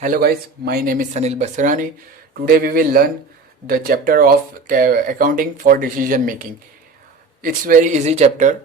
Hello guys, my name is Sanil Basrani. Today we will learn the chapter of accounting for decision making. It's very easy chapter.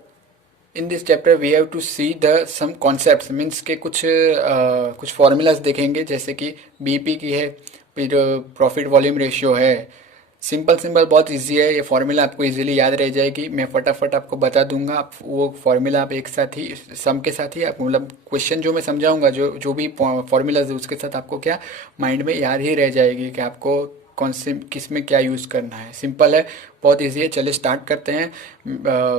In this chapter we have to see the some concepts means के कुछ formulas देखेंगे जैसे कि BP की है, फिर profit volume ratio है। Simple simple बहुत इजी है, ये फॉर्मूला आपको इजीली याद रह जाएगी। मैं फटाफट आपको बता दूंगा, आप वो फॉर्मूला आप एक साथ ही सम के साथ ही आप मतलब क्वेश्चन जो मैं समझाऊंगा जो जो भी फॉर्मूलाज है उसके साथ आपको क्या माइंड में याद ही रह जाएगी कि आपको कौन से किस में क्या यूज़ करना है। सिंपल है, बहुत इजी है। चलिए स्टार्ट करते हैं।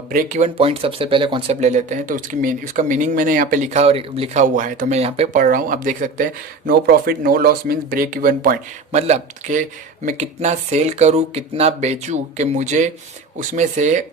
ब्रेक इवन पॉइंट सबसे पहले कॉन्सेप्ट ले लेते हैं। तो उसका मीनिंग मैंने यहाँ पे लिखा हुआ है, तो मैं यहाँ पे पढ़ रहा हूँ, आप देख सकते हैं। No profit no loss means break even point, मतलब कि मैं कितना सेल करूँ कितना बेचूँ कि मुझे उसमें से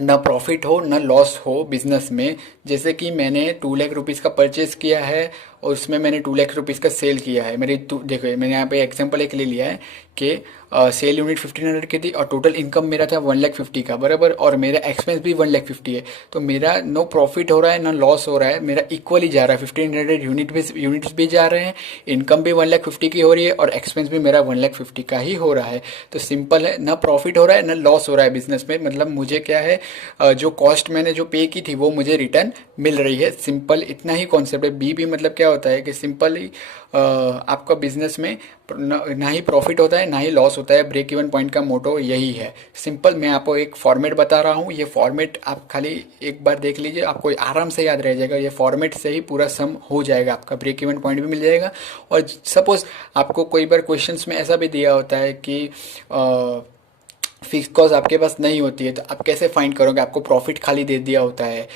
ना प्रॉफिट हो ना लॉस हो बिजनेस में। जैसे कि मैंने 2 लाख रुपीज़ का परचेज किया है और उसमें मैंने 2 लाख रुपीज़ का सेल किया है। देखो मैंने यहाँ पे एग्जांपल एक ले लिया है कि सेल यूनिट 1500 की थी और टोटल इनकम मेरा था 1,50,000 का बराबर, और मेरा एक्सपेंस भी 1,50,000 है। तो मेरा नो प्रॉफिट हो रहा है ना लॉस हो रहा है, मेरा इक्वली जा रहा है। 1500 यूनिट्स भी जा रहे हैं, इनकम भी 1,50,000 की हो रही है और एक्सपेंस भी मेरा 1,50,000 का ही हो रहा है। तो सिंपल है, ना प्रॉफिट हो रहा है ना लॉस हो रहा है बिजनेस में। मतलब मुझे क्या है, जो कॉस्ट मैंने जो पे की थी वो मुझे रिटर्न मिल रही है। सिंपल इतना ही कॉन्सेप्ट है। बी भी मतलब क्या होता है कि सिंपली आपका बिजनेस में ना ही प्रॉफिट होता है ना ही लॉस होता है। ब्रेक इवन पॉइंट का मोटो यही है। सिंपल मैं आपको एक फॉर्मेट बता रहा हूँ, ये फॉर्मेट आप खाली एक बार देख लीजिए, आपको आराम से याद रह जाएगा। ये फॉर्मेट से ही पूरा सम हो जाएगा, आपका ब्रेक इवन पॉइंट भी मिल जाएगा। और सपोज आपको कोई बार क्वेश्चंस में ऐसा भी दिया होता है कि फिक्स कॉस्ट आपके पास नहीं होती है, तो आप कैसे फाइंड करोगे, आपको प्रॉफिट खाली दे दिया होता है,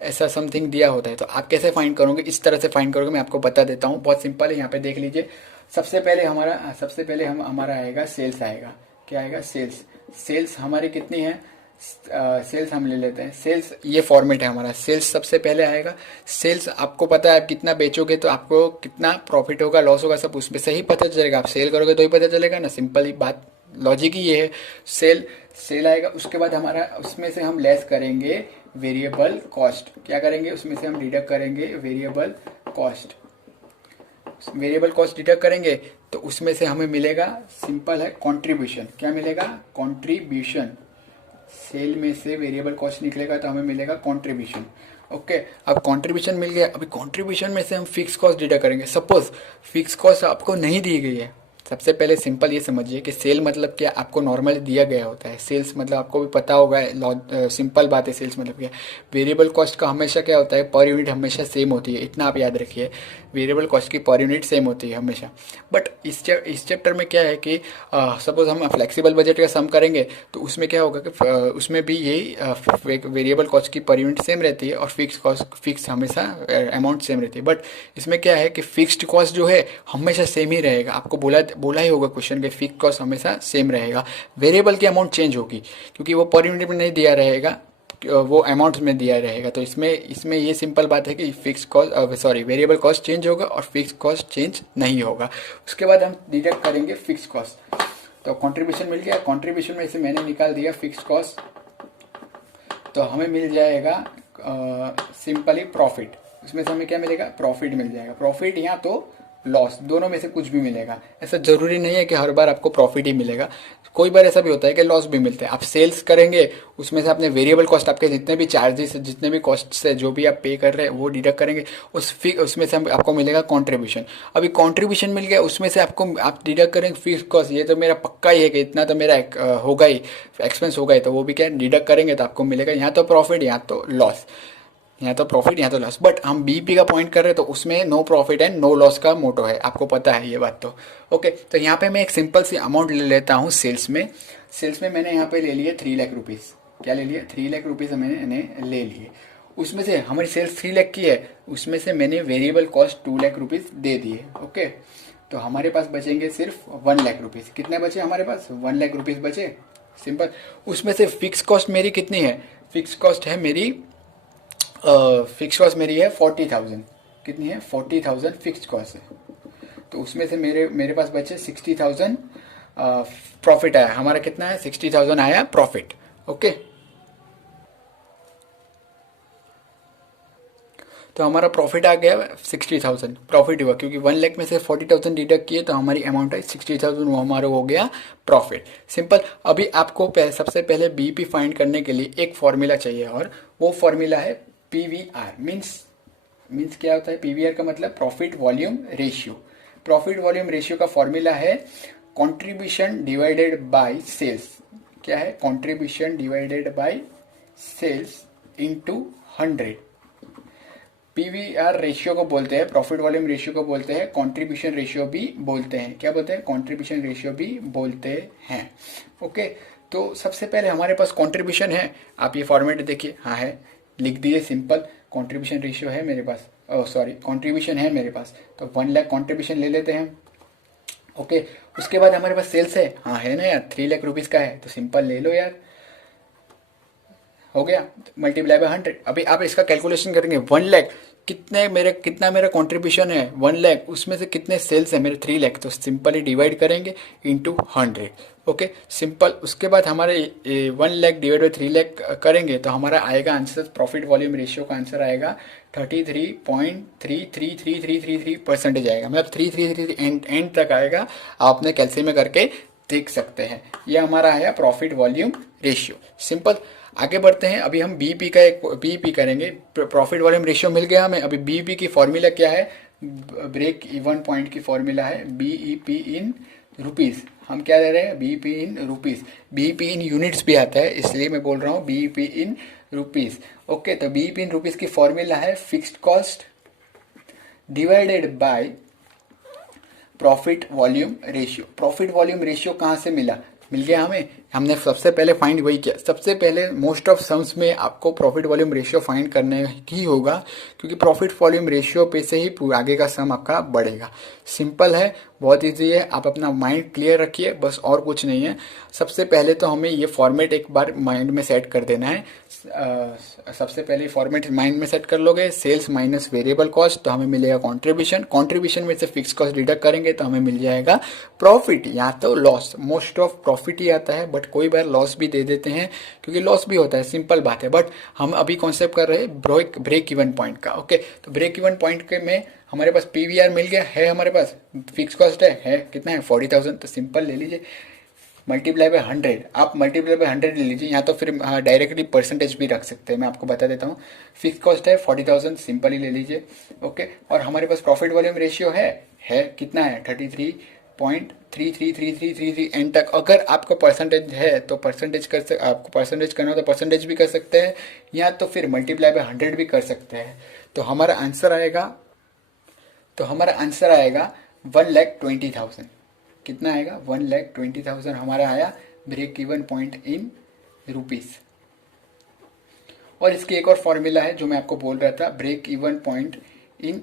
ऐसा समथिंग दिया होता है, तो आप कैसे फाइंड करोगे, इस तरह से फाइंड करोगे। मैं आपको बता देता हूँ, बहुत सिंपल है। यहाँ पे देख लीजिए, सबसे पहले हमारा आएगा सेल्स आएगा। क्या आएगा? सेल्स। सेल्स हमारी कितनी है? सेल्स हम ले लेते हैं। सेल्स ये फॉर्मेट है हमारा। सेल्स सबसे पहले आएगा। सेल्स आपको पता है, आप कितना बेचोगे तो आपको कितना प्रॉफिट होगा लॉस होगा सब उसमें से ही पता चलेगा। आप सेल करोगे तो ही पता चलेगा ना। सिंपल ही बात, लॉजिक ही ये है। सेल सेल आएगा, उसके बाद हमारा उसमें से हम लेस करेंगे वेरिएबल कॉस्ट। क्या करेंगे? उसमें से हम डिडक्ट करेंगे variable cost. Variable cost deduct करेंगे तो उसमें से हमें मिलेगा, सिंपल है, कंट्रीब्यूशन। क्या मिलेगा? कंट्रीब्यूशन। सेल में से वेरिएबल कॉस्ट निकलेगा तो हमें मिलेगा कंट्रीब्यूशन। ओके, अब कंट्रीब्यूशन मिल गया। अभी कंट्रीब्यूशन में से हम फिक्स कॉस्ट डिडक्ट करेंगे। सपोज फिक्स कॉस्ट आपको नहीं दी गई है। सबसे पहले सिंपल ये समझिए कि सेल मतलब क्या, आपको नॉर्मली दिया गया होता है। सेल्स मतलब आपको भी पता होगा, सिंपल बात है। सेल्स मतलब क्या, वेरिएबल कॉस्ट का हमेशा क्या होता है, पर यूनिट हमेशा सेम होती है। इतना आप याद रखिए, वेरिएबल कॉस्ट की पर यूनिट सेम होती है हमेशा। बट इस चैप्टर में क्या है कि सपोज हम फ्लेक्सिबल बजट का सम करेंगे तो उसमें क्या होगा कि उसमें भी यही वेरिएबल कॉस्ट की पर यूनिट सेम रहती है और फिक्स हमेशा अमाउंट सेम रहती है। बट इसमें क्या है कि फिक्स्ड कॉस्ट जो है हमेशा सेम ही रहेगा। आपको बोला ही होगा क्वेश्चन के फिक्स कॉस्ट हमेशा सेम रहेगा। वेरिएबल की अमाउंट चेंज होगी क्योंकि वो पर यूनिट में नहीं दिया रहेगा, वो अमाउंट में दिया रहेगा। तो इसमें ये सिंपल बात है कि fix cost variable cost change होगा और फिक्स कॉस्ट चेंज नहीं होगा। उसके बाद हम डिडक्ट करेंगे फिक्स कॉस्ट। तो कंट्रीब्यूशन मिल गया, कंट्रीब्यूशन में से मैंने निकाल दिया फिक्स कॉस्ट, तो हमें मिल जाएगा सिंपली प्रॉफिट। उसमें से हमें क्या मिलेगा? प्रॉफिट मिल जाएगा। प्रॉफिट या तो लॉस, दोनों में से कुछ भी मिलेगा। ऐसा जरूरी नहीं है कि हर बार आपको प्रॉफिट ही मिलेगा, कोई बार ऐसा भी होता है कि लॉस भी मिलते हैं। आप सेल्स करेंगे, उसमें से अपने वेरिएबल कॉस्ट, आपके जितने भी चार्जेस जितने भी कॉस्ट है जो भी आप पे कर रहे हैं वो डिडक्ट करेंगे। उसमें से आपको मिलेगा कॉन्ट्रीब्यूशन। अभी कॉन्ट्रीब्यूशन मिल गया, उसमें से आप डिडक्ट करेंगे फिक्स कॉस्ट। ये तो मेरा पक्का ही है कि इतना तो मेरा होगा ही, एक्सपेंस होगा ही, तो वो भी क्या डिडक्ट करेंगे तो आपको मिलेगा यहाँ तो प्रॉफिट यहाँ तो लॉस, यहाँ तो प्रॉफिट यहाँ तो लॉस। बट हम बीपी का पॉइंट कर रहे हैं तो उसमें no profit and no loss का मोटो है, आपको पता है ये बात। तो ओके, तो यहाँ पे मैं एक सिंपल सी अमाउंट ले लेता हूँ सेल्स में। सेल्स में मैंने यहाँ पे ले लिए 3 लाख रुपीज़। क्या ले लिया? 3 लाख रुपीज़ मैंने ले लिए। उसमें से हमारी सेल्स 3 लाख की है, उसमें से मैंने वेरिएबल कॉस्ट 2 लाख रुपीज़ दे दिए। ओके, तो हमारे पास बचेंगे सिर्फ 1 लाख रुपीज़। कितने बचे हमारे पास? 1 लाख रुपीज़ बचे। सिंपल। उसमें से फिक्स कॉस्ट मेरी कितनी है? फिक्स कॉस्ट है मेरी, फिक्स कॉस्ट मेरी है 40,000। कितनी है? 40,000 फिक्स कॉस्ट है। तो उसमें से मेरे पास बचे 60,000 प्रॉफिट आया। हमारा कितना है? 60,000 आया प्रॉफिट। ओके, तो हमारा प्रॉफिट आ गया 60,000 प्रॉफिट हुआ, क्योंकि 1 लाख में से 40,000 डिडक्ट किए तो हमारी अमाउंट है 60,000, वो हमारा हो गया प्रॉफिट। सिंपल। अभी आपको सबसे पहले बीईपी फाइंड करने के लिए एक फॉर्मूला चाहिए, और वो फॉर्मूला है पीवीआर। मीन्स क्या होता है पीवीआर का मतलब profit volume ratio. Profit volume ratio का फॉर्मूला है कंट्रीब्यूशन डिवाइडेड बाय सेल्स। क्या है? Contribution divided by sales into 100। PVR ratio को बोलते हैं, प्रॉफिट वॉल्यूम रेशियो को बोलते हैं, कंट्रीब्यूशन रेशियो भी बोलते हैं। क्या बोलते हैं? कंट्रीब्यूशन रेशियो भी बोलते हैं। ओके, तो सबसे पहले हमारे पास कंट्रीब्यूशन है। आप ये फॉर्मेट देखिए, हाँ है, लिख दिए सिंपल। कंट्रीब्यूशन रेशियो है मेरे पास, कंट्रीब्यूशन है मेरे पास, तो 1 लाख कंट्रीब्यूशन ले लेते हैं। ओके, उसके बाद हमारे पास सेल्स है, हाँ है ना यार, 3 लाख रुपीज का है, तो सिंपल ले लो यार, हो गया, मल्टीप्लाई बाय 100। अभी आप इसका कैलकुलेशन करेंगे, 1 लाख कितना मेरा कंट्रीब्यूशन है 1 लाख, उसमें से कितने सेल्स है मेरे 3 लाख, तो सिंपली डिवाइड करेंगे इंटू 100। Okay, simple. उसके बाद हमारे 1 लाख डिवाइड बाई 3 लाख करेंगे तो हमारा आएगा आंसर, प्रॉफिट वॉल्यूम रेशियो का आंसर आएगा 33.33333% आएगा, मतलब 333 एंड तक आएगा। आप अपने कैलसी में करके देख सकते हैं। ये हमारा आया प्रॉफिट वॉल्यूम रेशियो। सिंपल। आगे बढ़ते हैं। अभी हम बीईपी का एक बीईपी करेंगे। प्रॉफिट वॉल्यूम रेशियो मिल गया हमें। अभी बीईपी की फॉर्मूला क्या है? ब्रेक इवन पॉइंट की फॉर्मूला है बीईपी इन रुपीज। हम क्या दे रहे हैं? BEP in rupees. BEP in units भी आता है, इसलिए मैं बोल रहा हूँ बीईपी इन रुपीज। ओके, तो बीईपी इन रुपीज की फॉर्मूला है fixed cost divided by profit volume ratio. Profit volume ratio कहाँ से मिल गया हमें। हमने सबसे पहले फाइंड वही किया। सबसे पहले मोस्ट ऑफ सम्स में आपको प्रॉफिट वॉल्यूम रेशियो फाइंड करने ही होगा, क्योंकि प्रॉफिट वॉल्यूम रेशियो पे से ही आगे का सम आपका बढ़ेगा। सिंपल है, बहुत इजी है। आप अपना माइंड क्लियर रखिए, बस और कुछ नहीं है। सबसे पहले तो हमें ये फॉर्मेट एक बार माइंड में सेट कर देना है। सबसे पहले फॉर्मेट माइंड में सेट कर लोगे, सेल्स माइनस वेरिएबल कॉस्ट, तो हमें मिलेगा कंट्रीब्यूशन। कंट्रीब्यूशन में से फिक्स कॉस्ट डिडक्ट करेंगे तो हमें मिल जाएगा प्रॉफिट या तो लॉस। मोस्ट ऑफ प्रॉफिट ही आता है, बट कोई बार लॉस भी दे देते हैं, क्योंकि लॉस भी होता है, सिंपल बात है। बट हम अभी कॉन्सेप्ट कर रहे हैं ब्रेक इवन पॉइंट का। ओके, तो ब्रेक इवन पॉइंट के में हमारे पास पीवीआर मिल गया है, हमारे पास फिक्स कॉस्ट है कितना है 40,000, तो सिंपल ले लीजिए मल्टीप्लाई बाय 100। आप मल्टीप्लाई बाय 100 ले लीजिए, या तो फिर डायरेक्टली परसेंटेज भी रख सकते हैं। मैं आपको बता देता हूँ। फिक्स कॉस्ट है 40,000, सिंपल ही ले लीजिए। ओके, और हमारे पास प्रॉफिट वॉल्यूम रेशियो है कितना है 33.33333 एंड तक। अगर आपका परसेंटेज है तो परसेंटेज आपको परसेंटेज करना हो तो परसेंटेज भी कर सकते हैं, या तो फिर मल्टीप्लाई बाय 100 भी कर सकते हैं। तो हमारा आंसर आएगा 1,20,000। कितना आएगा? 1,20,000 हमारा आया break even point in rupees. और इसकी एक और फॉर्मूला है जो मैं आपको बोल रहा था, break even point in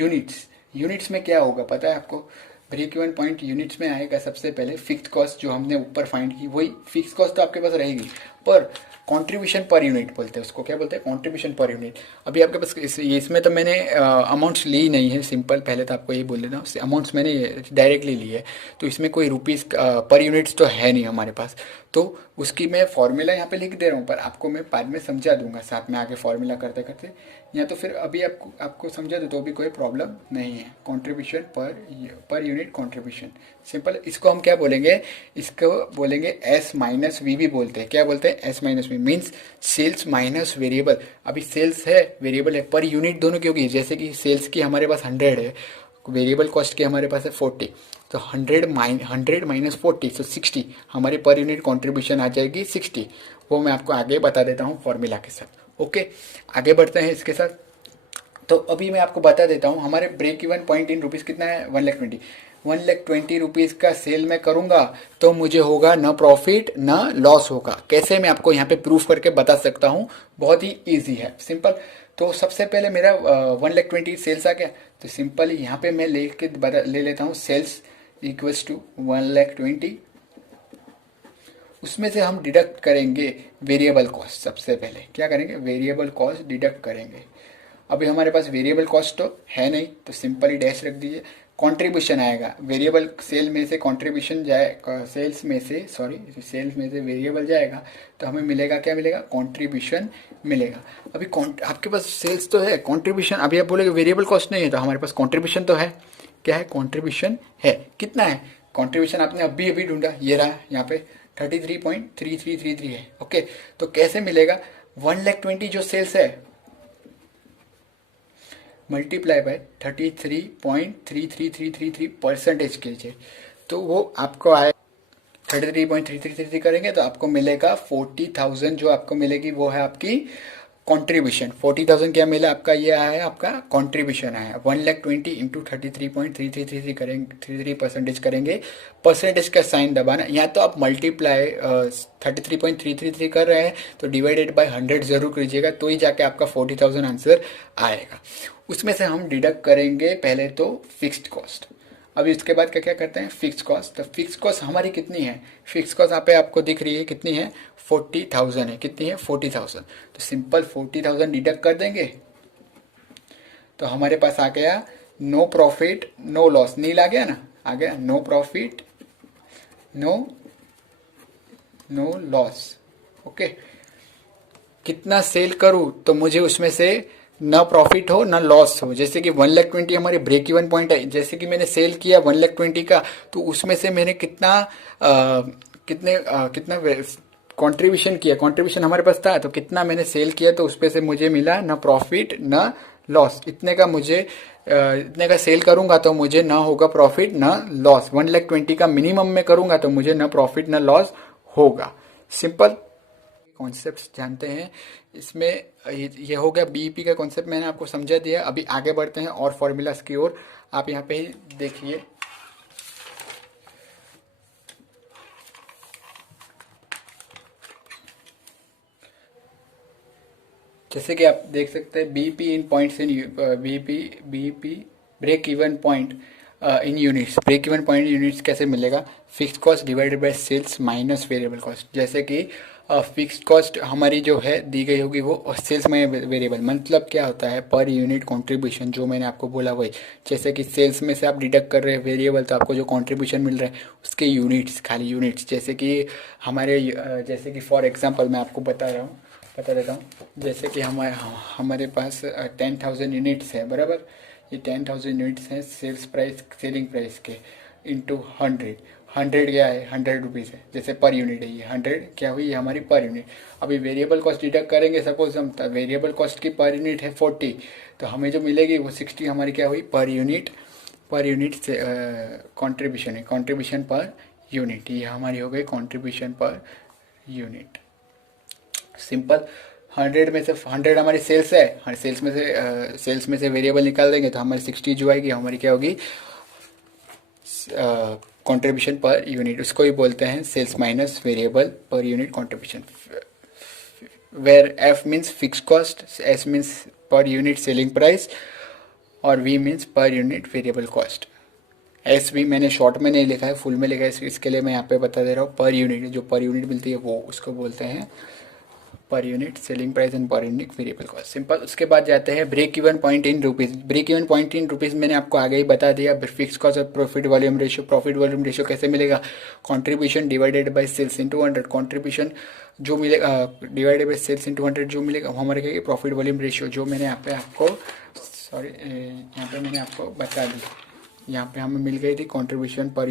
units. Units में क्या होगा पता है आपको? ब्रेक इवन पॉइंट यूनिट्स में आएगा सबसे पहले फिक्स्ड कॉस्ट, जो हमने ऊपर फाइंड की वही फिक्स्ड कॉस्ट तो आपके पास रहेगी, पर कंट्रीब्यूशन पर यूनिट बोलते हैं उसको। क्या बोलते हैं? Contribution per unit. अभी आपके पास इसमें तो मैंने अमाउंट्स ली नहीं है, सिंपल, पहले तो आपको यही बोल देता हूँ, अमाउंट्स मैंने डायरेक्टली ली है, तो इसमें कोई रुपीस पर यूनिट्स तो है नहीं हमारे पास। तो उसकी मैं फॉर्मूला यहाँ पे लिख दे रहा हूँ, पर आपको मैं बाद में समझा दूंगा साथ में आगे फॉर्मूला करते करते, या तो फिर अभी आपको समझा दो तो भी कोई प्रॉब्लम नहीं है। कंट्रीब्यूशन पर यूनिट कंट्रीब्यूशन, सिंपल। इसको हम क्या बोलेंगे? इसको बोलेंगे एस माइनस वी भी बोलते हैं। क्या बोलते हैं? S minus V means sales minus variable. अभी सेल्स है, वेरिएबल है, पर यूनिट दोनों की होगी। जैसे कि सेल्स की हमारे पास 100 है, वेरिएबल कॉस्ट की हमारे पास है 40, तो 100 माइनस 40 तो 60 हमारी पर यूनिट कंट्रीब्यूशन आ जाएगी 60। वो मैं आपको आगे बता देता हूँ फॉर्मूला के साथ। ओके, आगे बढ़ते हैं इसके साथ। तो अभी मैं आपको बता देता हूँ हमारे break even point in rupees कितना है 1,20,000 रुपीज़ का सेल मैं करूँगा तो मुझे होगा न प्रॉफिट न लॉस होगा। कैसे? मैं आपको यहाँ पे प्रूफ करके बता सकता हूँ, बहुत ही ईजी है, सिंपल। तो सबसे पहले मेरा 1,20,000 सेल्स आ गया, तो सिंपल यहाँ पे मैं ले लेता हूँ सेल्स इक्वल्स टू 1,20,000। उसमें से हम डिडक्ट करेंगे वेरिएबल कॉस्ट। सबसे पहले क्या करेंगे? वेरिएबल कॉस्ट डिडक्ट करेंगे। अभी हमारे पास वेरिएबल कॉस्ट तो है नहीं, तो सिंपली डैश रख दीजिए। कंट्रीब्यूशन आएगा, वेरिएबल सेल में से कंट्रीब्यूशन जाए, सेल्स में से वेरिएबल जाएगा तो हमें मिलेगा, क्या मिलेगा, कंट्रीब्यूशन मिलेगा। अभी आपके पास सेल्स तो है, कंट्रीब्यूशन, अभी आप बोलेगे वेरिएबल कॉस्ट नहीं है, तो हमारे पास कंट्रीब्यूशन तो है। क्या है, कंट्रीब्यूशन है। कितना है कंट्रीब्यूशन, आपने अभी अभी ढूंढा, ये रहा यहाँ पे 33.3333 है। ओके, तो कैसे मिलेगा, 1,20,000 जो सेल्स है मल्टीप्लाई बाय 33.33333 परसेंटेज, तो वो आपको आए 33.3333 करेंगे तो आपको मिलेगा 40,000, जो आपको मिलेगी वो है आपकी कंट्रीब्यूशन। 40,000 क्या मिला आपका, ये आया है आपका कंट्रीब्यूशन आया। 1,20,000 इंटू 33.3333 करेंगे, 33% करेंगे, परसेंटेज का साइन दबाना। या तो आप मल्टीप्लाई 33.333 कर रहे हैं तो डिवाइडेड बाय 100 जरूर कीजिएगा, तो ही जाके आपका 40,000 आंसर आएगा। उसमें से हम डिडक्ट करेंगे पहले तो फिक्स्ड कॉस्ट। अभी उसके बाद क्या क्या करते हैं, फिक्स कॉस्ट। तो फिक्स कॉस्ट हमारी कितनी है, फिक्स कॉस्ट यहाँ पे आपको दिख रही है कितनी है, 40,000 है। कितनी है, 40,000। तो सिंपल 40,000 डिडक्ट कर देंगे तो हमारे पास आ गया no profit no loss, nil आ गया ना, आ गया no profit no loss. Okay, कितना सेल करूं तो मुझे उसमें से ना प्रॉफिट हो ना लॉस हो। जैसे कि 1,20,000 हमारी ब्रेक इवन पॉइंट है, जैसे कि मैंने सेल किया 1,20,000 का, तो उसमें से मैंने कितना कंट्रीब्यूशन किया, कंट्रीब्यूशन हमारे पास था, तो कितना मैंने सेल किया तो उसपे से मुझे मिला ना प्रॉफिट ना लॉस। इतने का मुझे इतने का सेल करूंगा तो मुझे ना होगा प्रॉफिट ना लॉस। 1,20,000 का मिनिमम में करूंगा तो मुझे ना प्रॉफिट ना लॉस होगा। सिंपल कॉन्सेप्ट जानते हैं इसमें। ये हो गया बीईपी का कॉन्सेप्ट, मैंने आपको समझा दिया। अभी आगे बढ़ते हैं और फॉर्मूलाज की ओर। आप यहाँ पे ही देखिए, जैसे कि आप देख सकते हैं BEP in points in BEP break even point in units. Break even point units कैसे मिलेगा, fix cost divided by sales minus variable cost. जैसे कि फिक्स कॉस्ट हमारी जो है दी गई होगी वो सेल्स में वेरिएबल, मतलब क्या होता है पर यूनिट कंट्रीब्यूशन, जो मैंने आपको बोला वही। जैसे कि सेल्स में से आप डिडक्ट कर रहे हैं वेरिएबल, तो आपको जो कंट्रीब्यूशन मिल रहा है उसके यूनिट्स, खाली यूनिट्स। जैसे कि हमारे जैसे कि फॉर एग्जांपल मैं आपको बता देता हूँ। जैसे कि हमारे पास 10,000 यूनिट्स है, बराबर। ये 10,000 यूनिट्स हैं सेल्स प्राइस, सेलिंग प्राइस के, इंटू 100 क्या है, 100 रुपीज़ है। जैसे पर यूनिट है ये 100 क्या हुई, ये हमारी पर यूनिट। अभी वेरिएबल कॉस्ट डिडक्ट करेंगे, सपोज हम वेरिएबल कॉस्ट की पर यूनिट है 40, तो हमें जो मिलेगी वो 60 हमारी क्या हुई, पर यूनिट से कॉन्ट्रीब्यूशन है, कॉन्ट्रीब्यूशन पर यूनिट। ये हमारी हो गई कॉन्ट्रीब्यूशन पर यूनिट। सिंपल 100 में से 100 हमारी सेल्स है, हर सेल्स में से वेरिएबल निकाल देंगे तो हमारी 60 जो आएगी हमारी क्या होगी, कंट्रीब्यूशन पर यूनिट। उसको ही बोलते हैं sales minus variable per unit contribution. Where F means fix cost, S means per unit selling price, और V means per unit variable cost. S भी मैंने शॉर्ट में नहीं लिखा है, फुल में लिखा है, इसके लिए मैं यहाँ पे बता दे रहा हूँ। पर यूनिट, जो पर यूनिट मिलती है वो उसको बोलते हैं per unit selling price and per unit variable cost. Simple. उसके बाद जाते हैं break even point in rupees. Break even point in rupees मैंने आपको आगे ही बता दिया। फिक्स कॉस्ट और profit volume ratio. Profit volume ratio कैसे मिलेगा, contribution divided by sales into 100। Contribution जो मिलेगा डिवाइडेड बाय सेल्स इंटू 100 जो मिलेगा वो हमारे क्या, प्रॉफिट वॉल्यूम रेशियो, जो मैंने यहाँ पे आपको मैंने आपको बता दी। यहाँ पे हमें मिल गई थी कंट्रीब्यूशन पर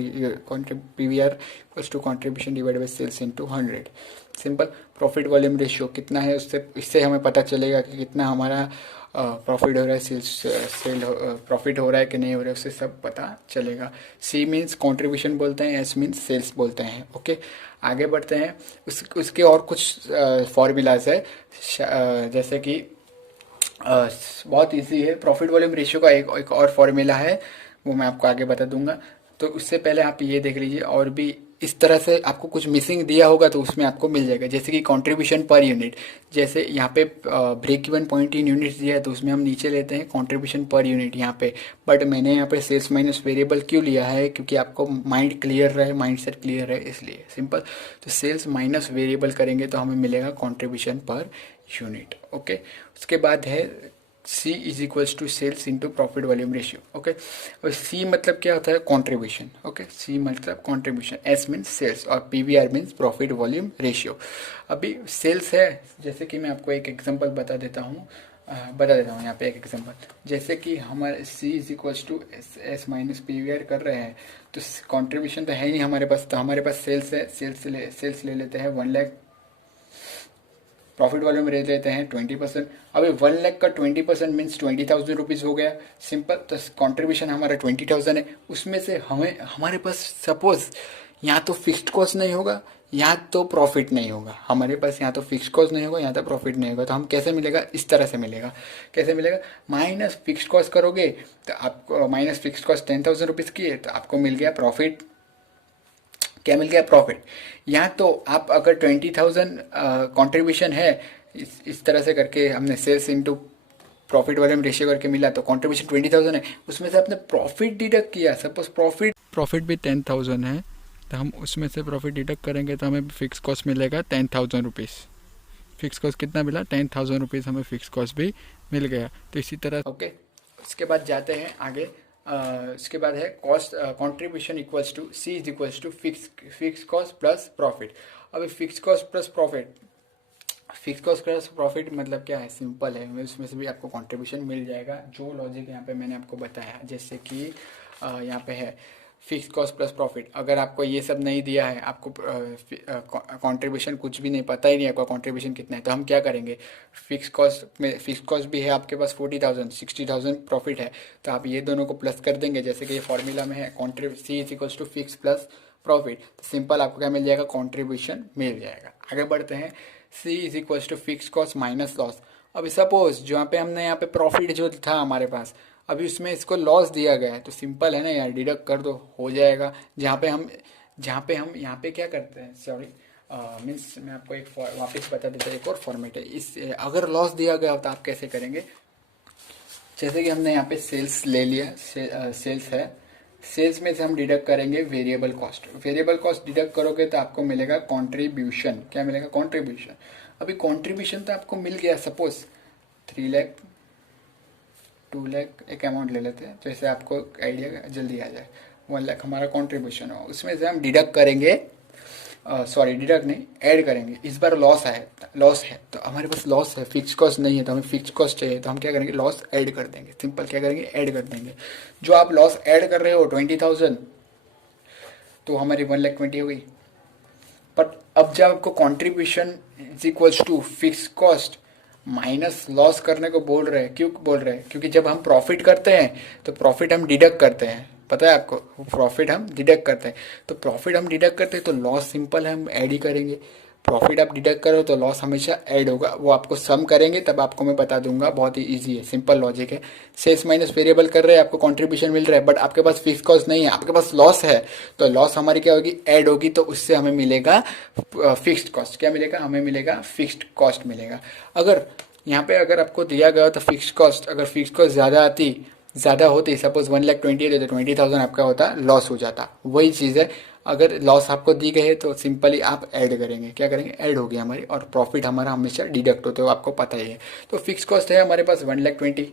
PVR equals to contribution divided by sales into 100। Simple. Profit volume ratio कितना है, इससे हमें पता चलेगा कि कितना हमारा प्रॉफिट हो रहा है, प्रॉफिट हो रहा है कि नहीं हो रहा है, उससे सब पता चलेगा। सी मीन्स कंट्रीब्यूशन बोलते हैं, एस मीन्स सेल्स बोलते हैं। ओके, आगे बढ़ते हैं। उसके और कुछ फॉर्मूलाज है, जैसे कि बहुत इजी है। प्रॉफिट वॉल्यूम रेशियो का एक और फॉर्मूला है, वो मैं आपको आगे बता दूंगा। तो उससे पहले आप ये देख लीजिए, और भी इस तरह से आपको कुछ मिसिंग दिया होगा तो उसमें आपको मिल जाएगा। जैसे कि कंट्रीब्यूशन पर यूनिट, जैसे यहाँ पे break even point in units दिया है तो उसमें हम नीचे लेते हैं कंट्रीब्यूशन पर यूनिट यहाँ पे। बट मैंने यहाँ पे सेल्स माइनस वेरिएबल क्यों लिया है, क्योंकि आपको माइंड क्लियर रहे, माइंड सेट क्लियर रहे, इसलिए। सिंपल। तो सेल्स माइनस वेरिएबल करेंगे तो हमें मिलेगा कंट्रीब्यूशन पर यूनिट। ओके, उसके बाद है C is equals to sales into profit volume ratio. Okay, और C मतलब क्या होता है, कॉन्ट्रीब्यूशन। ओके, C मतलब कॉन्ट्रीब्यूशन, S मीन्स सेल्स और PVR means profit volume ratio. अभी सेल्स है, जैसे कि मैं आपको एक एग्जांपल बता देता हूँ यहाँ पे एक एग्जांपल। जैसे कि हमारे C is equals to S minus PVR कर रहे हैं, तो कॉन्ट्रीब्यूशन तो है ही नहीं हमारे पास, तो हमारे पास सेल्स है, सेल्स ले लेते हैं 1 लाख, प्रॉफिट वॉल्यूम ले लेते हैं 20%। अभी 1 लाख का 20% मीन्स 20,000 रुपीज़ हो गया, सिंपल। तो कॉन्ट्रीब्यूशन हमारा 20,000 है, उसमें से हमारे पास सपोज यहाँ तो फिक्स्ड कॉस्ट नहीं होगा, यहाँ तो प्रॉफिट नहीं होगा, हमारे पास यहाँ तो फिक्स्ड कॉस्ट नहीं होगा, यहाँ तो प्रॉफिट नहीं होगा। तो हम कैसे मिलेगा, इस तरह से मिलेगा। कैसे मिलेगा, माइनस फिक्स्ड कॉस्ट करोगे तो आपको, माइनस फिक्स्ड कॉस्ट 10,000 रुपीज़ की है, तो आपको मिल गया प्रॉफिट। क्या मिल गया, प्रॉफिट। यहाँ तो आप अगर 20,000 कॉन्ट्रीब्यूशन है, इस तरह से करके हमने sales into profit volume ratio करके मिला, तो कॉन्ट्रीब्यूशन 20,000 है, उसमें से आपने प्रॉफिट डिडक्ट किया। सपोज प्रॉफिट भी 10,000 है, तो हम उसमें से प्रॉफिट डिडक्ट करेंगे तो हमें फिक्स कॉस्ट मिलेगा 10,000 रुपीज़। फिक्स कॉस्ट कितना मिला, 10,000 रुपीज़ हमें फिक्स कॉस्ट भी मिल गया। तो इसी तरह ओके, उसके बाद जाते हैं आगे। उसके बाद है cost contribution equals to C is equals to fix cost plus profit. अभी fix cost plus profit, fix cost plus profit मतलब क्या है, सिंपल है, उसमें से भी आपको कंट्रीब्यूशन मिल जाएगा। जो लॉजिक यहाँ पे मैंने आपको बताया, जैसे कि यहाँ पे है फिक्स कॉस्ट प्लस प्रॉफिट। अगर आपको ये सब नहीं दिया है, आपको कंट्रीब्यूशन कुछ भी नहीं पता ही नहीं आपका कंट्रीब्यूशन कितना है, तो हम क्या करेंगे, फिक्स कॉस्ट भी है आपके पास 40,000, 60,000 प्रॉफिट है, तो आप ये दोनों को प्लस कर देंगे। जैसे कि ये फॉर्मूला में है, C is equals to fix plus profit, तो सिंपल आपको क्या मिल जाएगा, कंट्रीब्यूशन मिल जाएगा। आगे बढ़ते हैं, C is equals to fix cost minus loss. अभी सपोज जहाँ पे हमने यहाँ पे प्रॉफिट जो था हमारे पास, अभी उसमें इसको लॉस दिया गया है, तो सिंपल है ना यार, डिडक्ट कर दो, हो जाएगा। जहाँ पे हम यहाँ पे क्या करते हैं, सॉरी मीन्स मैं आपको एक वापस बता देता हूँ, एक और फॉर्मेट है। इस अगर लॉस दिया गया हो तो आप कैसे करेंगे, जैसे कि हमने यहाँ पे सेल्स ले लिया, सेल्स है, सेल्स में से हम डिडक्ट करेंगे variable cost. Variable cost deduct करोगे तो आपको मिलेगा कॉन्ट्रीब्यूशन। क्या मिलेगा, कॉन्ट्रीब्यूशन। अभी कॉन्ट्रीब्यूशन तो आपको मिल गया, सपोज 3 लाख, 2 लाख, एक अमाउंट ले लेते हैं जैसे आपको आइडिया जल्दी आ जाए। 1 लाख हमारा कॉन्ट्रीब्यूशन हो, उसमें से हम डिडक्ट करेंगे, सॉरी डिडक्ट नहीं, ऐड करेंगे। इस बार लॉस है तो हमारे पास लॉस है, फिक्स कॉस्ट नहीं है, तो हमें फिक्स कॉस्ट चाहिए, तो हम क्या करेंगे, लॉस ऐड कर देंगे। सिंपल क्या करेंगे, ऐड कर देंगे। जो आप लॉस ऐड कर रहे हो 20,000, तो हमारी 1,20,000 हो गई। बट अब जब आपको contribution is equals to fix cost minus loss करने को बोल रहे हैं, क्यों बोल रहे हैं, क्योंकि जब हम प्रॉफिट करते हैं तो प्रॉफिट हम डिडक्ट करते हैं, पता है आपको, प्रॉफिट हम डिडक्ट करते हैं। तो प्रॉफिट हम डिडक्ट करते हैं तो लॉस सिंपल है, हम ऐड ही करेंगे। प्रॉफिट आप डिडक्ट करो तो लॉस हमेशा ऐड होगा, वो आपको सम करेंगे तब आपको मैं बता दूंगा, बहुत ही इजी है, सिंपल लॉजिक है। सेल्स माइनस वेरिएबल कर रहे हैं, आपको कंट्रीब्यूशन मिल रहा है, बट आपके पास फिक्स कॉस्ट नहीं है, आपके पास लॉस है, तो लॉस हमारी क्या होगी, ऐड होगी, तो उससे हमें मिलेगा फिक्स्ड कॉस्ट। क्या मिलेगा, हमें मिलेगा फिक्स्ड कॉस्ट मिलेगा। अगर यहाँ पे अगर आपको दिया गया तो फिक्स कॉस्ट, अगर फिक्स कॉस्ट ज़्यादा होती, सपोज 1,20,000 है तो 20,000 आपका होता, लॉस हो जाता। वही चीज़ है, अगर लॉस आपको दी गई है तो सिंपली आप ऐड करेंगे। क्या करेंगे, ऐड होगी हमारी, और प्रॉफिट हमारा हमेशा डिडक्ट होते हो, आपको पता ही है। तो फिक्स कॉस्ट है हमारे पास 1,20,000।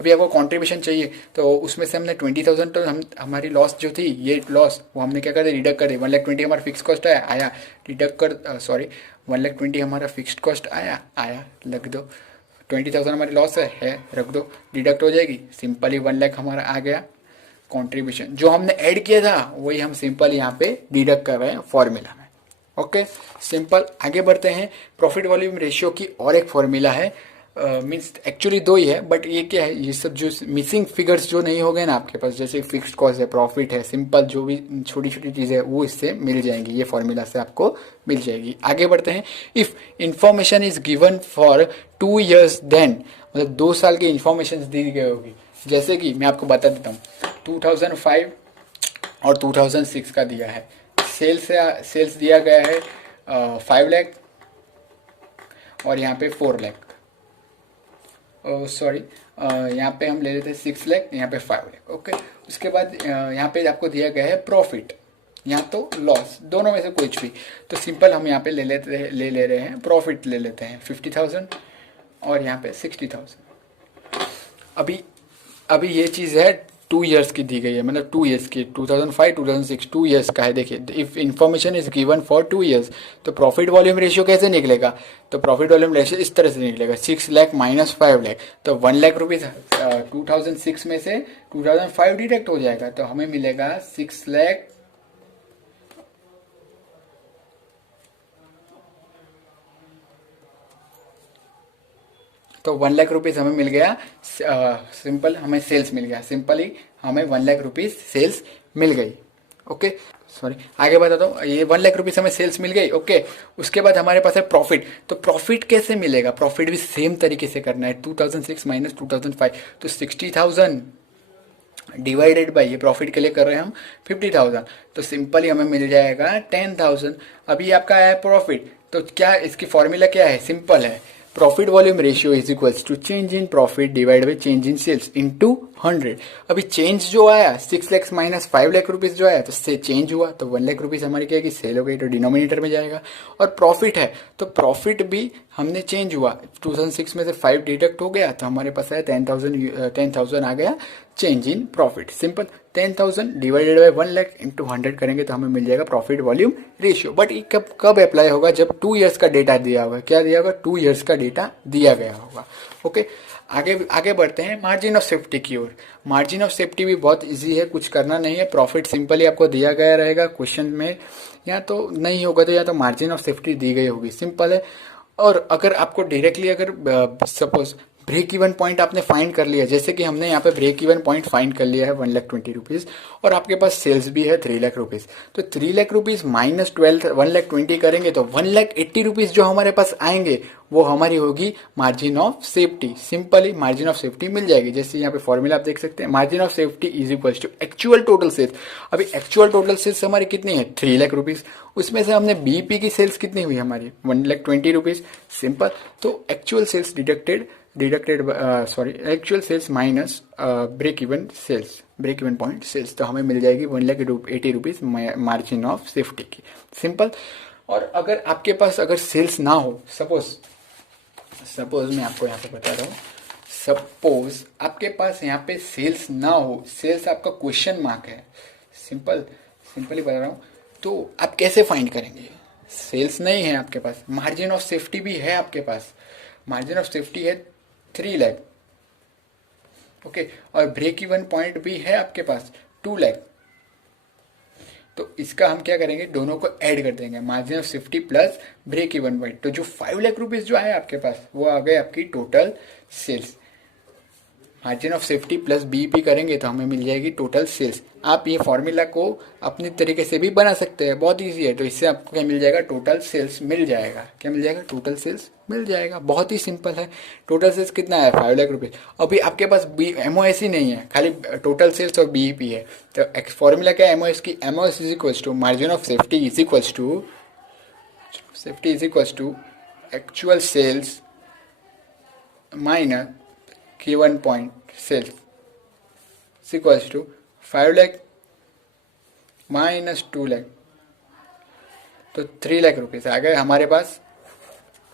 अभी आपको कॉन्ट्रीब्यूशन चाहिए, तो उसमें से हमने 20,000, तो हमारी लॉस जो थी, ये लॉस वो हमने क्या कर दिया, डिडक्ट कर दी। 1,20,000 हमारा फिक्स कॉस्ट आया, डिडक्ट कर, सॉरी 1,20,000 हमारा फिक्स्ड कॉस्ट आया, लग दो। 20,000 हमारी लॉस है, रख दो, डिडक्ट हो जाएगी। सिंपली 1 लाख हमारा आ गया कंट्रीब्यूशन। जो हमने ऐड किया था वही हम सिंपल यहाँ पे डिडक्ट कर रहे हैं फॉर्मूला में। Okay, simple. आगे बढ़ते हैं, प्रॉफिट वॉल्यूम रेशियो की और एक फॉर्मूला है, मीन्स एक्चुअली 2 ही है, बट ये क्या है, ये सब जो मिसिंग फिगर्स जो नहीं हो गए ना आपके पास, जैसे फिक्स्ड कॉस्ट है, प्रॉफिट है, सिंपल जो भी छोटी छोटी चीज़ें है वो इससे मिल जाएंगी, ये फॉर्मूला से आपको मिल जाएगी। आगे बढ़ते हैं, if information is given for 2 years then, मतलब 2 साल की इंफॉर्मेशन दी गई होगी। जैसे कि मैं आपको बता देता हूँ, 2005 और 2006 का दिया है। सेल्स दिया गया है 5 लाख और यहाँ पे 4 लाख, सॉरी यहाँ पे हम ले लेते हैं 6 लाख, यहाँ पे 5 लाख। ओके, उसके बाद यहाँ पे आपको दिया गया है प्रॉफिट, यहाँ तो लॉस, दोनों में से कुछ भी। तो सिंपल हम यहाँ पे ले ले रहे हैं प्रॉफिट, ले लेते हैं 50,000 और यहाँ पे 60,000। अभी अभी ये चीज़ है 2 इयर्स की दी गई है, मतलब 2 इयर्स की, 2005 2006 2 इयर्स का है। देखिए, if information is given for 2 years, तो प्रॉफिट वॉल्यूम रेशियो कैसे निकलेगा? तो प्रॉफिट वॉल्यूम रेशियो इस तरह से निकलेगा, 6 लाख माइनस 5 लाख, तो 1 लाख रुपीज 2006 में से 2005 डिडक्ट हो जाएगा, तो हमें मिलेगा 6 लाख, तो 1 लाख रुपीज हमें मिल गया। सिंपल हमें सेल्स मिल गया, सिंपली हमें 1 लाख रुपीज सेल्स मिल गई। ओके, सॉरी आगे बताता हूँ। ये 1 लाख रुपीज हमें सेल्स मिल गई। ओके, उसके बाद हमारे पास है प्रॉफिट। तो प्रॉफिट कैसे मिलेगा? प्रॉफिट भी सेम तरीके से करना है, 2006 माइनस 2005, तो 60,000 डिवाइडेड बाई, ये प्रॉफिट के लिए कर रहे हैं हम 50,000, तो सिंपली हमें मिल जाएगा 10,000। अभी आपका है प्रॉफिट, तो क्या इसकी फॉर्मूला क्या है? सिंपल है, profit volume ratio is equals to change in profit divide by change in sales into 100। अभी चेंज जो आया 6 लाख माइनस 5 लाख रुपीज जो आया, तो से चेंज हुआ, तो 1 लाख रुपीज हमारी क्या है कि सेल हो गई, तो डिनोमिनेटर में जाएगा। और प्रॉफिट है, तो प्रॉफिट भी हमने चेंज हुआ, 2006 में से 5 डिडक्ट हो गया, तो हमारे पास है 10,000 आ गया change in profit. Simple, 10,000 divided by 1 lakh into 100 करेंगे तो हमें मिल जाएगा प्रॉफिट वॉल्यूम रेशियो। बट ये कब कब अप्लाई होगा? जब 2 इयर्स का डेटा दिया होगा। क्या दिया होगा? 2 इयर्स का डेटा दिया गया होगा। ओके, आगे आगे बढ़ते हैं मार्जिन ऑफ सेफ्टी की ओर। मार्जिन ऑफ सेफ्टी भी बहुत इजी है, कुछ करना नहीं है। प्रॉफिट सिंपली आपको दिया गया रहेगा क्वेश्चन में, या तो नहीं होगा तो या तो मार्जिन ऑफ सेफ्टी दी गई होगी, सिंपल है। और अगर आपको डायरेक्टली अगर सपोज ब्रेक इवन पॉइंट आपने फाइंड कर लिया, जैसे कि हमने यहाँ पे ब्रेक इवन पॉइंट फाइंड कर लिया है 1,20,000 और आपके पास सेल्स भी है 3 लाख रुपीज, तो 3 लाख रुपीज माइनस 1,20,000 करेंगे तो 1,80,000 जो हमारे पास आएंगे वो हमारी होगी margin of safety. Simply margin of safety मिल जाएगी। जैसे यहाँ पे फॉर्मूला आप देख सकते हैं, margin of safety is equal to actual total sales. अभी एक्चुअल टोटल सेल्स हमारी कितनी है? 3 लाख रुपीज। उसमें से हमने बीईपी की सेल्स कितनी हुई हमारी? 1,20,000। सिंपल, तो actual sales deducted actual sales minus break even point sales, तो हमें मिल जाएगी 1,80,000 मार्जिन ऑफ सेफ्टी की। सिंपल। और अगर आपके पास अगर सेल्स ना हो, सपोज मैं आपको यहाँ पे बता रहा हूँ, सपोज आपके पास यहाँ पे सेल्स ना हो, सेल्स आपका क्वेश्चन मार्क है, सिंपली बता रहा हूँ, तो आप कैसे फाइंड करेंगे? सेल्स नहीं है आपके पास, मार्जिन ऑफ सेफ्टी भी है आपके पास, मार्जिन ऑफ सेफ्टी है 3 लाख, ओके, और ब्रेक इवन पॉइंट भी है आपके पास 2 लाख। तो इसका हम क्या करेंगे? दोनों को ऐड कर देंगे, margin of safety plus break even point, तो जो 5 लाख रुपीज जो है आपके पास वो आ गए आपकी total sales. Margin of safety plus BEP करेंगे तो हमें मिल जाएगी टोटल सेल्स। आप ये फॉर्मूला को अपनी तरीके से भी बना सकते हैं, बहुत इजी है। तो इससे आपको क्या मिल जाएगा? टोटल सेल्स मिल जाएगा। क्या मिल जाएगा? टोटल सेल्स मिल जाएगा। बहुत ही सिंपल है। टोटल सेल्स कितना है? 5 लाख रुपीज। अभी आपके पास एमओएस ही नहीं है, खाली टोटल सेल्स और बीईपी है। तो फॉर्मूला क्या है एमओएस की? MOS is equals to margin of safety is equals to actual sales minus given point sales equals to 5 lakh minus 2 lakh, तो 3 लाख रुपीज आ गए हमारे पास।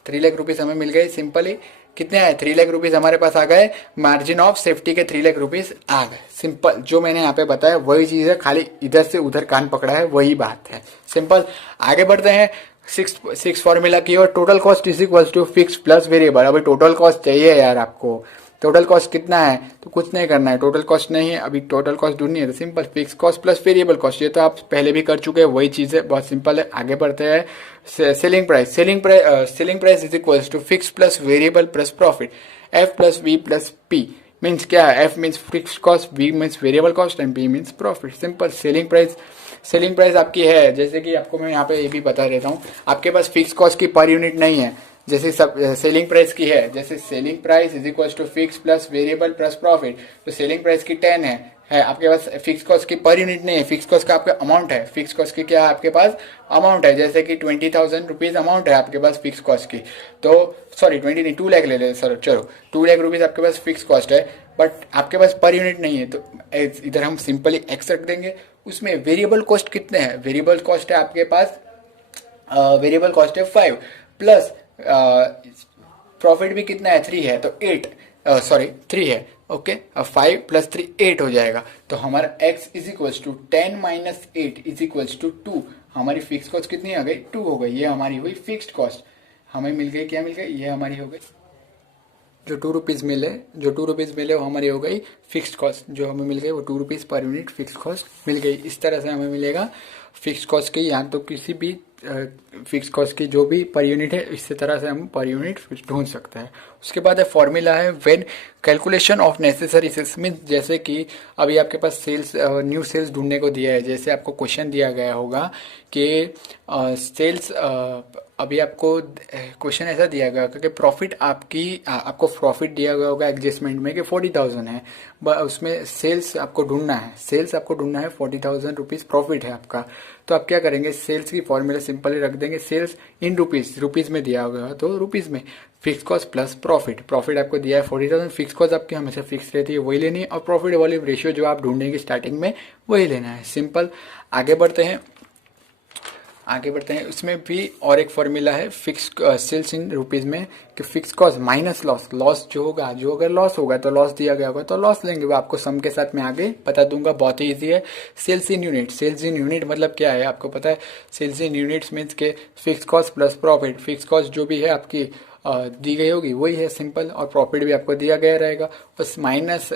3 लाख रुपीज हमें मिल गए। सिंपली कितने आए? 3 लाख रुपीज हमारे पास आ गए। मार्जिन ऑफ सेफ्टी के 3 लाख रुपीज आ गए। सिंपल, जो मैंने यहाँ पे बताया वही चीज है, खाली इधर से उधर कान पकड़ा है, वही बात है। सिंपल। आगे बढ़ते हैं सिक्स फॉर्मूला की और total cost is equal to fix plus variable. अभी टोटल कॉस्ट चाहिए यार आपको। टोटल कॉस्ट कितना है? तो कुछ नहीं करना है, टोटल कॉस्ट नहीं है, अभी टोटल कॉस्ट ढूंढनी है। तो simple, fix cost plus variable cost, ये तो आप पहले भी कर चुके हैं, वही चीज है, बहुत सिंपल है। आगे बढ़ते हैं। Selling price is equal to fix plus variable plus profit, F plus V plus P. Means क्या है? F means fix cost, V means variable cost and P means profit. Simple. Selling price आपकी है, जैसे कि आपको मैं यहाँ पे ये भी बता देता हूँ, आपके पास फिक्स कॉस्ट की पर यूनिट नहीं है, जैसे सब सेलिंग प्राइस की है। जैसे selling price is equal to fix plus variable plus profit, तो सेलिंग प्राइस की 10 है आपके पास। फिक्स कॉस्ट की पर यूनिट नहीं है, फिक्स कॉस्ट का आपका अमाउंट है। फिक्स कॉस्ट की क्या है आपके पास? अमाउंट है। जैसे कि 20,000 रुपीज अमाउंट है आपके पास फिक्स कॉस्ट की, तो सॉरी 20 नहीं 2 लाख ले ले सर, चलो 2 लाख रुपीज आपके पास फिक्स कॉस्ट है, बट आपके पास पर यूनिट नहीं है, तो इधर हम सिंपली एक्स रख देंगे। उसमें वेरिएबल कॉस्ट कितने हैं? वेरिएबल कॉस्ट है आपके पास, वेरिएबल कॉस्ट है 5 प्लस प्रॉफिट भी कितना है? 3 है, तो 8 3 है, ओके, अब 5 + 3 8 हो जाएगा। तो हमारा x is equals to 10 - 8 is equals to 2। हमारी फिक्स कॉस्ट कितनी आ गई? 2 हो गई। ये हमारी हुई फिक्स्ड कॉस्ट। हमें मिल गई, क्या मिल गई? ये हमारी हो गई जो 2 रुपीज़ मिले वो हमारी हो गई फिक्स्ड कॉस्ट। जो हमें मिल गई वो 2 rupees per unit fixed cost मिल गई। इस तरह से हमें मिलेगा फिक्स्ड कॉस्ट की, या तो किसी भी फिक्स कॉस्ट की जो भी पर यूनिट है, इसी तरह से हम पर यूनिट ढूंढ सकते हैं। उसके बाद है फॉर्मूला है when calculation of necessary sales, mean जैसे कि अभी आपके पास सेल्स न्यू सेल्स ढूंढने को दिया है। जैसे आपको क्वेश्चन दिया गया होगा कि सेल्स अभी आपको क्वेश्चन ऐसा दिया गया कि प्रॉफिट आपको प्रॉफिट दिया गया होगा एडजस्टमेंट में कि 40,000 है, उसमें सेल्स आपको ढूंढना है 40,000 रुपीज़ प्रॉफिट है आपका। तो आप क्या करेंगे? सेल्स की फॉर्मूला सिंपली रख देंगे, सेल्स इन रुपीज़ में दिया होगा तो रुपीज़ में फिक्स कॉस्ट प्लस प्रॉफिट आपको दिया है 40,000। फिक्स कॉस्ट आपकी हमेशा फिक्स रहती है, वही लेनी है, और प्रॉफिट वॉल्यूम रेशियो जो आप ढूंढेंगे स्टार्टिंग में वही लेना है। सिंपल। आगे बढ़ते हैं। उसमें भी और एक फॉर्मूला है फिक्स सेल्स इन रुपीज़ में कि फिक्स कॉस्ट माइनस लॉस जो होगा, जो अगर लॉस होगा तो लॉस दिया गया होगा तो लॉस लेंगे, वो आपको सम के साथ मैं आगे बता दूंगा। बहुत ही ईजी है। सेल्स इन यूनिट मतलब क्या है आपको पता है? सेल्स इन यूनिट्स मीन्स के fix cost plus profit. Fix cost जो भी है आपकी दी गई होगी वही है सिंपल, और प्रॉफिट भी आपको दिया गया रहेगा। बस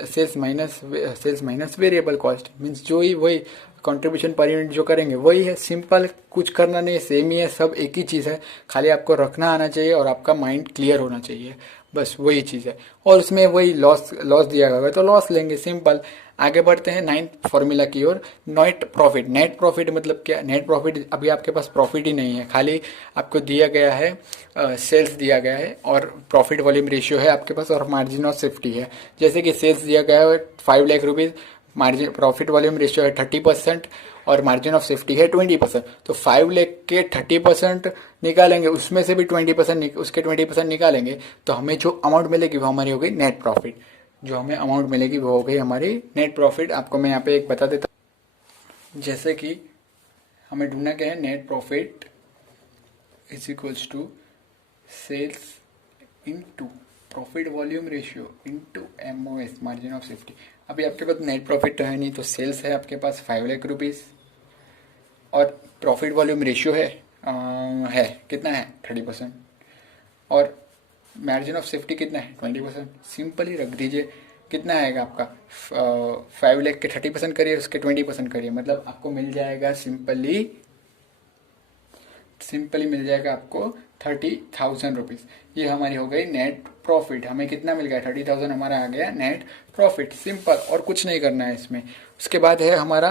sales minus variable cost means जो ही वही कंट्रीब्यूशन पर यूनिट जो करेंगे वही है। सिंपल, कुछ करना नहीं, सेम ही है, सब एक ही चीज़ है। खाली आपको रखना आना चाहिए और आपका माइंड क्लियर होना चाहिए, बस वही चीज़ है। और उसमें वही लॉस दिया गया तो लॉस लेंगे, सिंपल। आगे बढ़ते हैं 9th फॉर्मूला की ओर। नेट प्रॉफिट मतलब क्या? नेट प्रॉफिट, अभी आपके पास प्रॉफिट ही नहीं है, खाली आपको दिया गया है सेल्स दिया गया है और प्रॉफिट वॉल्यूम रेशियो है आपके पास, और मार्जिन ऑफ सेफ्टी है। जैसे कि सेल्स दिया गया है 5 lakh rupees, margin profit volume ratio है 30% और मार्जिन ऑफ सेफ्टी है 20%। तो 5 लाख के 30% निकालेंगे, उसमें से भी 20% निकालेंगे, तो हमें जो अमाउंट मिलेगी वो हमारी हो गई नेट प्रॉफिट। जो हमें अमाउंट मिलेगी वो हो गई हमारी नेट प्रॉफिट। आपको मैं यहाँ पे एक बता देता हूँ। जैसे कि हमें ढूंढना क्या है? Net profit is equals to sales into profit volume ratio into MOS, margin of safety. अभी आपके पास नेट प्रॉफिट तो है नहीं, तो सेल्स है आपके पास 5 लाख रुपीज़ और प्रॉफिट वॉल्यूम रेशियो है कितना है? 30%, और मार्जिन ऑफ सेफ्टी कितना है? 20%। सिंपली रख दीजिए। कितना आएगा आपका? 5 लाख के 30% करिए, उसके 20% करिए, मतलब आपको मिल जाएगा सिंपली मिल जाएगा आपको 30,000 रुपीज़। ये हमारी हो गई नेट प्रॉफिट। हमें कितना मिल गया? 30,000 हमारा आ गया नेट प्रॉफिट। सिंपल, और कुछ नहीं करना है इसमें। उसके बाद है हमारा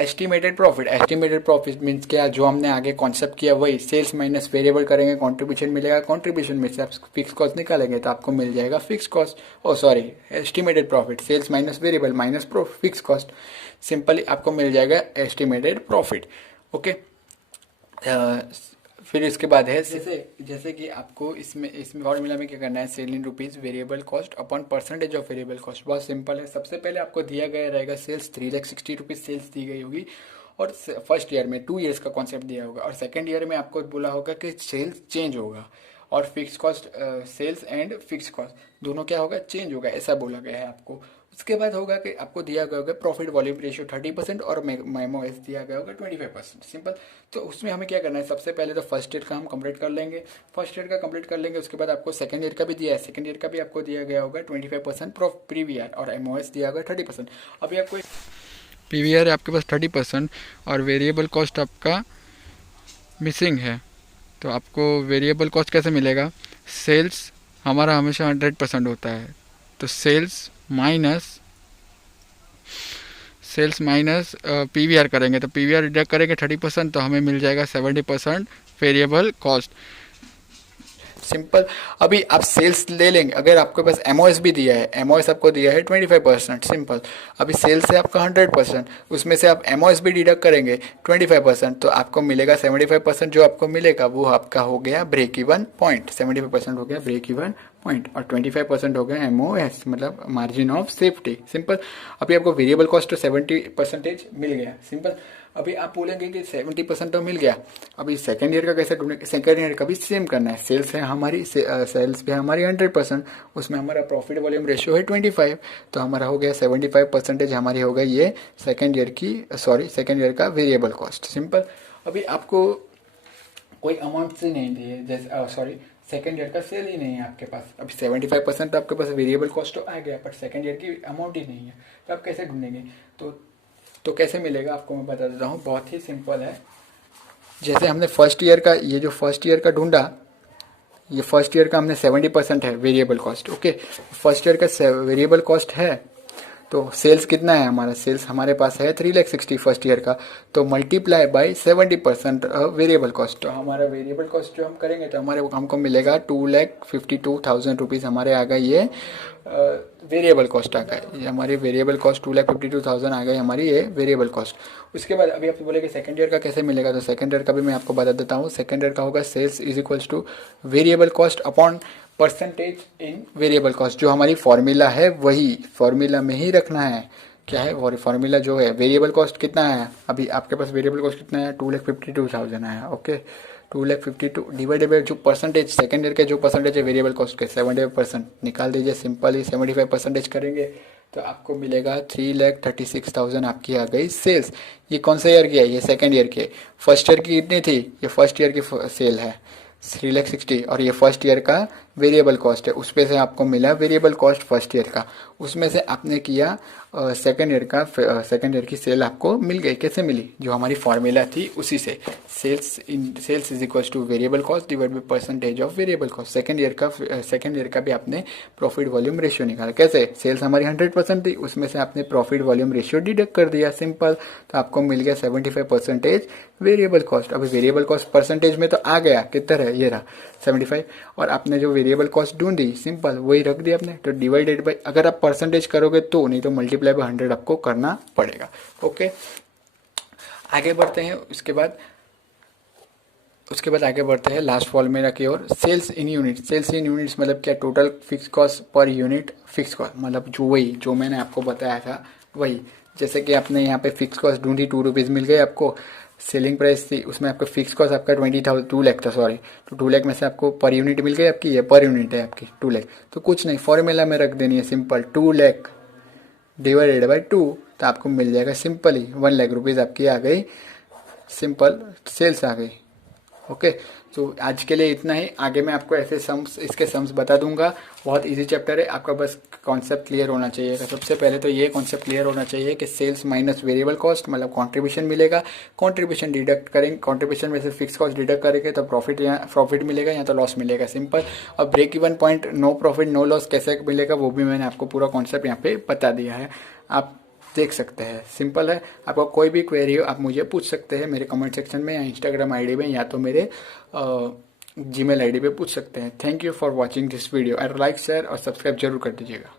एस्टिमेटेड प्रॉफिट मीन्स क्या? जो हमने आगे कॉन्सेप्ट किया वही, सेल्स माइनस वेरिएबल करेंगे, कंट्रीब्यूशन मिलेगा, कंट्रीब्यूशन में से आप फिक्स कॉस्ट निकालेंगे तो आपको मिल जाएगा fix cost, estimated profit. Sales minus variable minus fix cost, simply आपको मिल जाएगा एस्टिमेटेड प्रॉफिट। ओके। फिर इसके बाद है जैसे कि आपको इसमें फॉर्मूला में क्या करना है? Sale in rupees variable cost upon percentage of variable cost. बहुत सिंपल है। सबसे पहले आपको दिया गया रहेगा सेल्स 3,60 रुपीज़ सेल्स दी गई होगी, और फर्स्ट ईयर में 2 ईयर्स का कॉन्सेप्ट दिया होगा, और सेकेंड ईयर में आपको बोला होगा कि सेल्स चेंज होगा, और fix cost sales and fix cost दोनों क्या होगा? चेंज होगा, ऐसा बोला गया है आपको। उसके बाद होगा कि आपको दिया गया होगा प्रॉफिट वॉल्यूम रेशियो 30% और MOS दिया गया होगा 25%। सिंपल। तो उसमें हमें क्या करना है? सबसे पहले तो फर्स्ट ईयर का हम कंप्लीट कर लेंगे। उसके बाद आपको सेकंड ईयर का भी दिया है, सेकंड ईयर का भी आपको दिया गया होगा 25% PVR और MOS दिया होगा 30%। अभी आपको PVR है आपके पास 30% और वेरिएबल कॉस्ट आपका मिसिंग है, तो आपको वेरिएबल कॉस्ट कैसे मिलेगा? सेल्स हमारा हमेशा 100% होता है, तो सेल्स माइनस PVR करेंगे, तो PVR डिडक्ट करेंगे 30%, तो हमें मिल जाएगा 70% वेरिएबल कॉस्ट। सिंपल। अभी आप सेल्स ले लेंगे, अगर आपके पास MOS भी दिया है, MOS आपको दिया है 25%। सिंपल। अभी सेल्स है आपका 100%, उसमें से आप MOS भी डिडक्ट करेंगे 25%, तो आपको मिलेगा 75%। जो आपको मिलेगा वो आपका हो गया ब्रेक इवन पॉइंट, 75% हो गया ब्रेक इवन पॉइंट, और 25% हो गया MOS, मतलब मार्जिन ऑफ सेफ्टी। सिंपल। अभी आपको वेरिएबल कॉस्ट तो 70% मिल गया। सिंपल। अभी आप बोलेंगे कि 70% तो मिल गया, अभी सेकेंड ईयर का कैसे ढूंढेंगे? सेकेंड ईयर का भी सेम करना है। सेल्स है हमारी, सेल्स भी हमारी 100%, उसमें हमारा प्रॉफिट वॉल्यूम रेशियो है 25, तो हमारा हो गया 75% हमारी हो गई ये सेकेंड ईयर की, सेकेंड ईयर का वेरिएबल कॉस्ट। सिंपल। अभी आपको कोई अमाउंट से नहीं दी है, जैसे सेकेंड ईयर का सेल ही नहीं है आपके पास। अभी 75% तो आपके पास वेरिएबल कॉस्ट तो आ गया, बट सेकेंड ईयर की अमाउंट ही नहीं है, तो आप कैसे ढूंढेंगे? तो कैसे मिलेगा आपको मैं बता देता हूँ, बहुत ही सिंपल है। जैसे हमने फर्स्ट ईयर का, ये जो फर्स्ट ईयर का ढूंढा, ये फर्स्ट ईयर का हमने 70% है variable cost. Okay, first year का वेरिएबल कॉस्ट है, तो सेल्स कितना है हमारा? सेल्स हमारे पास है 3,60,000 फर्स्ट ईयर का, तो मल्टीप्लाई बाय 70% वेरिएबल कॉस्ट। तो हमारा वेरिएबल कॉस्ट जो हम करेंगे तो हमको मिलेगा 2,52,000 रुपीज़ हमारे आ गए, ये वेरिएबल कॉस्ट आ गए। ये हमारी वेरिएबल कॉस्ट 2,52,000 आ गई हमारी, ये वेरिएबल कॉस्ट। उसके बाद अभी आप बोलेंगे सेकंड ईयर का कैसे मिलेगा? तो सेकंड ईयर का भी मैं आपको बता देता हूँ। सेकंड ईयर का होगा sales is equals to variable cost upon percentage in variable cost. जो हमारी फॉर्मूला है वही फॉर्मूला में ही रखना है। क्या है वो फॉर्मूला जो है? वेरिएबल कॉस्ट कितना है? अभी आपके पास वेरिएबल कॉस्ट कितना है? 2,52,000 आया। ओके, 2,52,000 डिवाइडेड बाई जो परसेंटेज, सेकंड ईयर के जो परसेंटेज है वेरिएबल कॉस्ट के 75% निकाल दीजिए। सिंपल ही 75% करेंगे तो आपको मिलेगा 3,36,000 आपकी आ गई सेल्स। ये कौन सा ईयर की है? ये सेकंड ईयर की। फर्स्ट ईयर की कितनी थी? ये फर्स्ट ईयर की सेल है 3,60,000, और ये फर्स्ट ईयर का वेरिएबल कॉस्ट है। उसमें से आपको मिला वेरिएबल कॉस्ट फर्स्ट ईयर का, उसमें से आपने किया सेकेंड ईयर का, सेकेंड ईयर की सेल आपको मिल गई। कैसे मिली? जो हमारी फॉर्मूला थी उसी से, sales is equal to variable cost divide by percentage of variable cost. Second year का भी आपने प्रॉफिट वॉल्यूम रेशियो निकाला। कैसे? सेल्स हमारी 100% थी, उसमें से आपने प्रॉफिट वॉल्यूम रेशियो डिडक्ट कर दिया। सिंपल। तो आपको मिल गया 75% वेरिएबल कॉस्ट। अभी वेरिएबल कॉस्ट परसेंटेज में तो आ गया, कितना है? ये रहा 75, और आपने जो वेरिएबल कॉस्ट ढूंढी सिंपल वही रख दिया आपने। तो डिवाइडेड बाई, अगर आप परसेंटेज करोगे तो, नहीं तो मल्टीप्लाई बाय 100 आपको करना पड़ेगा। ओके, आगे बढ़ते हैं। उसके बाद आगे बढ़ते हैं लास्ट फॉर्मूला की ओर। Sales in unit. Sales in units मतलब क्या? Total fix cost per unit fix cost, मतलब जो मैंने आपको बताया था वही। जैसे कि आपने यहाँ पे फिक्स कॉस्ट ढूंढी, 2 रुपीज़ मिल गए आपको। सेलिंग प्राइस थी, उसमें आपका फिक्स कॉस्ट आपका 2 लाख था, तो 2 लाख में से आपको पर यूनिट मिल गई आपकी, ये पर यूनिट है आपकी 2 लाख। तो कुछ नहीं, फॉर्मूला में रख देनी है सिंपल, 2 लाख डिवाइडेड बाई 2, तो आपको मिल जाएगा सिंपल ही 1 लाख रुपीज़ आपकी आ गई, सिंपल सेल्स आ गई। ओके, तो आज के लिए इतना ही। आगे मैं आपको ऐसे इसके सम्स बता दूंगा। बहुत इजी चैप्टर है, आपका बस कॉन्सेप्ट क्लियर होना चाहिए। सबसे पहले तो ये कॉन्सेप्ट क्लियर होना चाहिए कि सेल्स माइनस वेरिएबल कॉस्ट, मतलब कंट्रीब्यूशन मिलेगा, कंट्रीब्यूशन डिडक्ट करेंगे, कंट्रीब्यूशन में से फिक्स कॉस्ट डिडक्ट करेंगे तो प्रॉफिट मिलेगा या तो लॉस मिलेगा। सिंपल। और break even point, no profit no loss कैसे मिलेगा वो भी मैंने आपको पूरा कॉन्सेप्ट यहाँ पे बता दिया है, आप देख सकते हैं। सिंपल है। आपको कोई भी क्वेरी हो आप मुझे पूछ सकते हैं मेरे कमेंट सेक्शन में, या इंस्टाग्राम आईडी में, या तो मेरे जीमेल आईडी पे पूछ सकते हैं। Thank you for watching this video, और लाइक शेयर और सब्सक्राइब जरूर कर दीजिएगा।